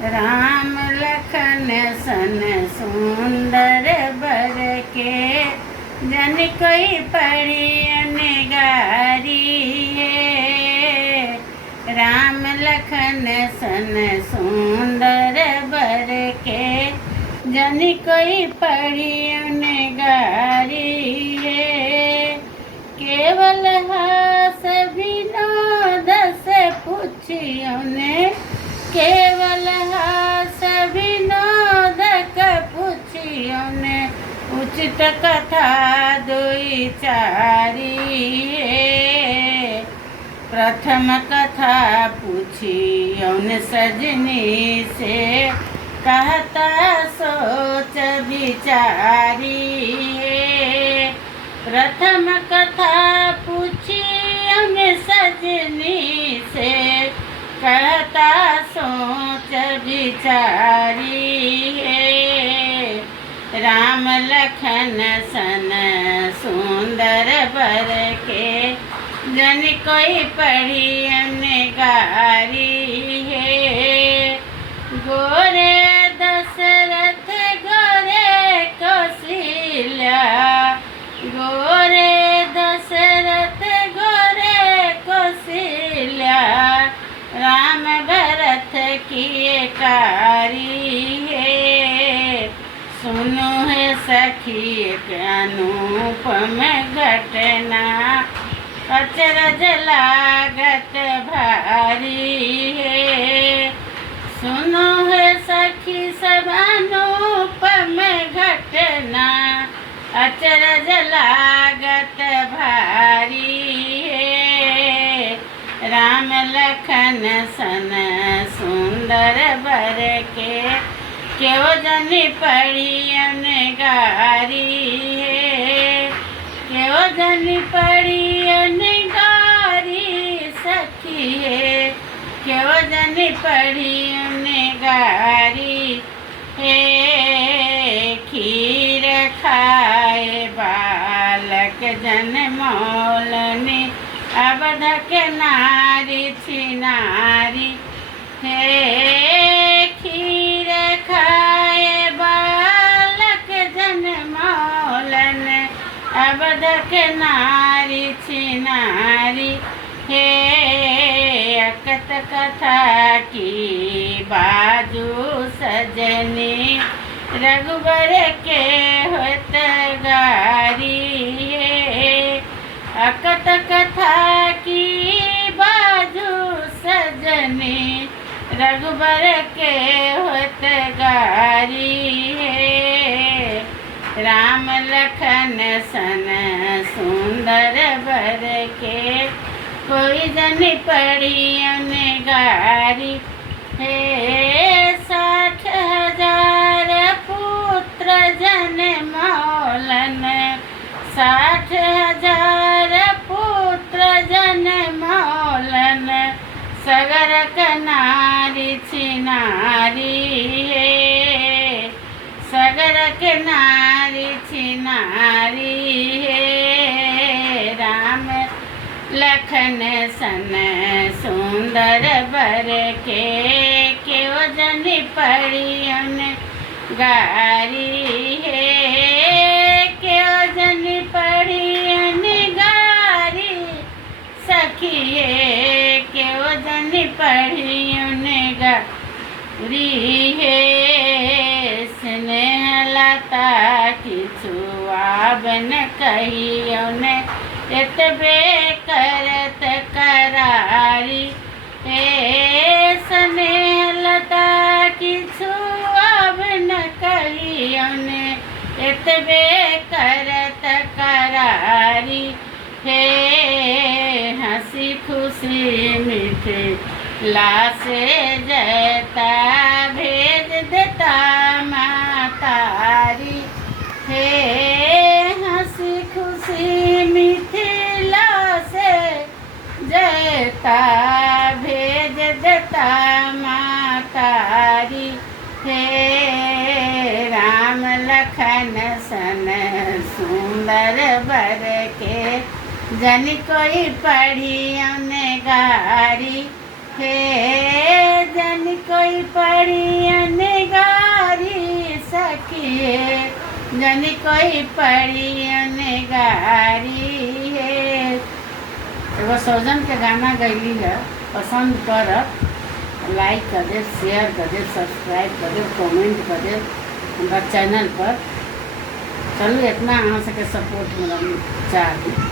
राम लखन सन सुंदर बर के, जन कोई पढ़ी निगारी है। राम लखन सन सुंदर बर के, जन कोई पढ़ी निगारी है। केवल हास विनोद से पूछियो ने, केवल हास विनोद का पूछियो ने, उचित कथा दुई चारी है। प्रथम कथा पूछियो ने सजनी से, कहता सोच विचारी है। प्रथम कथा पूछियो ने सजनी से, कहता सोच विचारी है। राम लखन सन सुंदर बर के, जन कोई पढ़ी निगारी है। गोरे दशरथ गोरे कौशल्या, गोरे दशरथ गोरे कौशल्या, राम भरत की कारी है। सुनो है सखी एक अनुपम घटना, अचरज लागत भारी है। सुनो है सखी सब अनुपम घटना, अचरज लागत भारी है। राम लखन सन सुंदर बर के, क्यों जनी पढ़ी निगारी है। क्यों जनी पढ़ी निगारी सखी है, क्यों जनी पढ़ी निगारी है। खीर खाए बालक जन मौलनी, अवध के नारी छिनारी है। खीर खाए बालक जन मौलन, अवध के नारी छिनारी है। अकत कथा की बाजू सजनी, रघुबर के होत गारी है। अकत कथा की बाजू सजनी, रघुबर के होत गारी है। राम लखन सन सुंदर बर के, कोई जन पढ़ी निगारी है। 60,000 पुत्र जन मौलन, 60,000 पुत्र जन मौलन, सगर कनारी छिनारी है। सगर के नारी छिनारी है। राम लखन सन सुंदर बर के, क्यों जन पढ़ी गारी है। क्यों जन पढ़ी निगारी सखी है, क्यों जन पढ़ी निगारी है। स्नेह लता किछु आबन कहियो ने, एतबे करत करारी हे। स्नेह लता किछु आबन कहियो ने, एतबे करत करारी हे। हंसी खुशी मीठे लासे जयता, भेज देता मातारी हे। हंसी खुशी मिथिला से जयता, भेज देता मातारी हे। राम लखन सन सुंदर बर के, जन कोई पढ़ी निगारी हे। जन कोई पड़ी अनगारी सखिए, जन कोई पड़ी अनगारी है। एगो सौजन के गाना गैली है, पसंद करब, लाइक कर दे, शेयर कर दे, सब्सक्राइब कर दे, कमेंट कर दे हमारा चैनल पर। चलू इतना अहाँ सबके सपोर्ट में चाही।